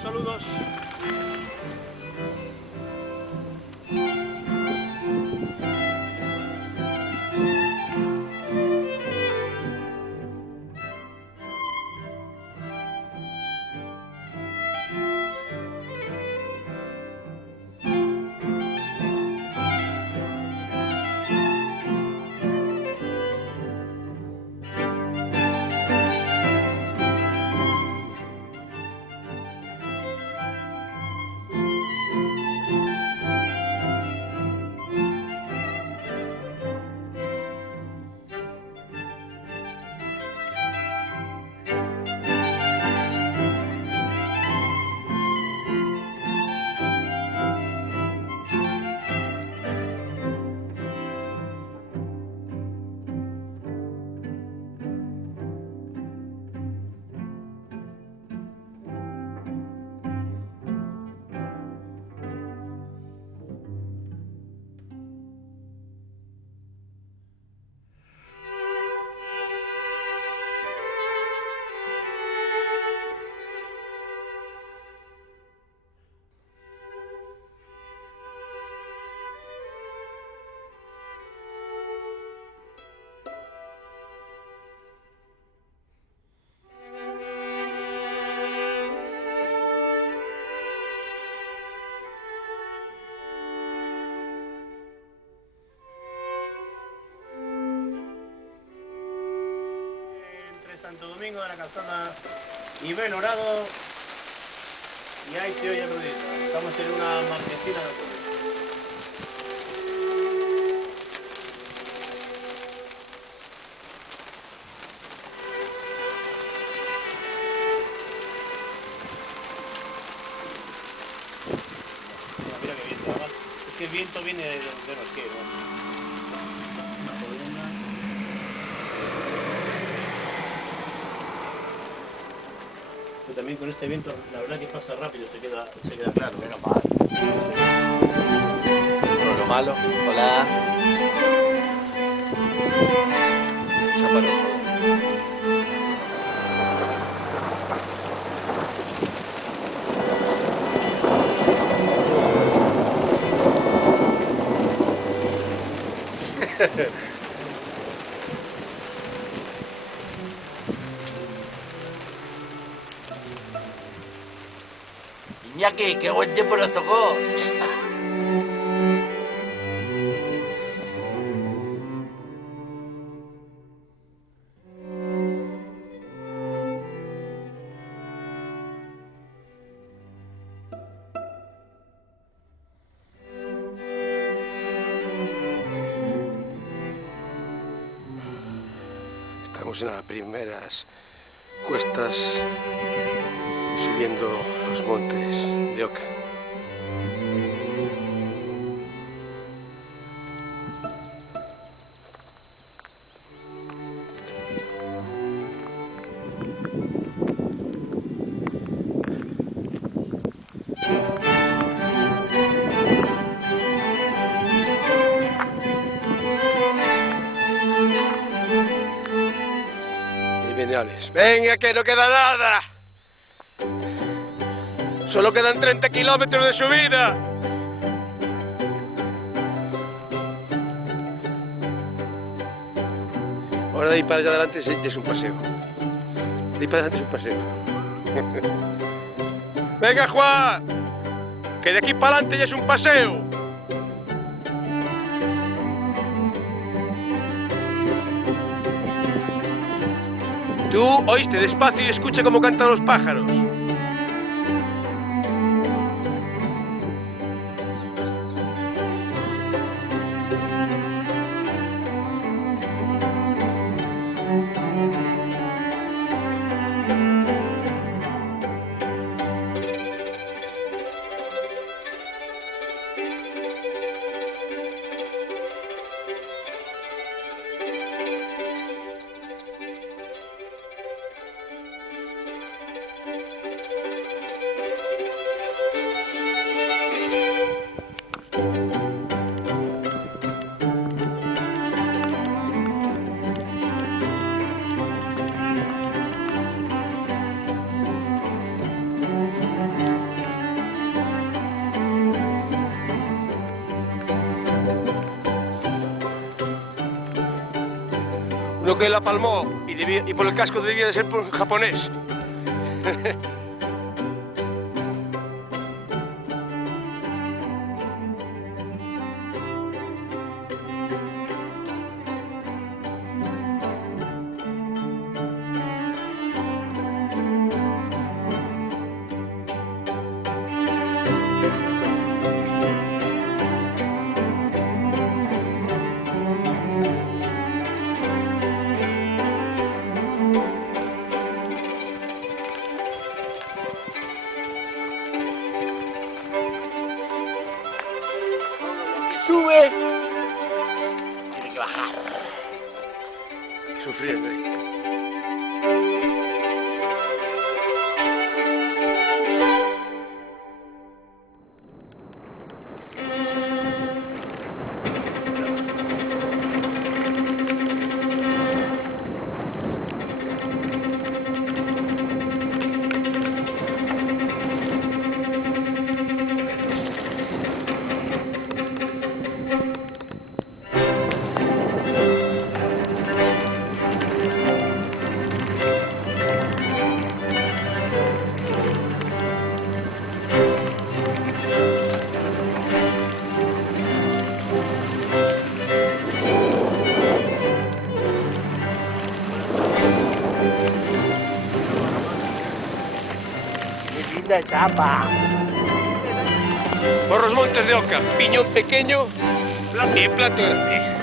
Saludos, saludos. Santo Domingo de la Calzada y Belorado, y ahí se oye el ruido. Estamos en una marquesina de pueblo. Mira qué viento, además. Es que el viento viene de los que, ¿no? También con este viento, la verdad que pasa rápido, se queda claro. Menos mal. Pero lo malo, hola. Chaparro. Iñaki, qué buen tiempo nos tocó. Estamos en las primeras cuestas subiendo los montes de Oca. Venga, que no queda nada. Solo quedan 30 kilómetros de subida. Ahora de ahí para allá adelante es un paseo. De ahí para adelante es un paseo. Venga, Juan, que de aquí para adelante ya es un paseo. Tú oíste despacio y escucha cómo cantan los pájaros. Uno que la palmó y por el casco debía de ser japonés. Sube. Tiene que bajar. Sufriendo ahí. Linda etapa. Por los montes de Oca, piñón pequeño y plato grande.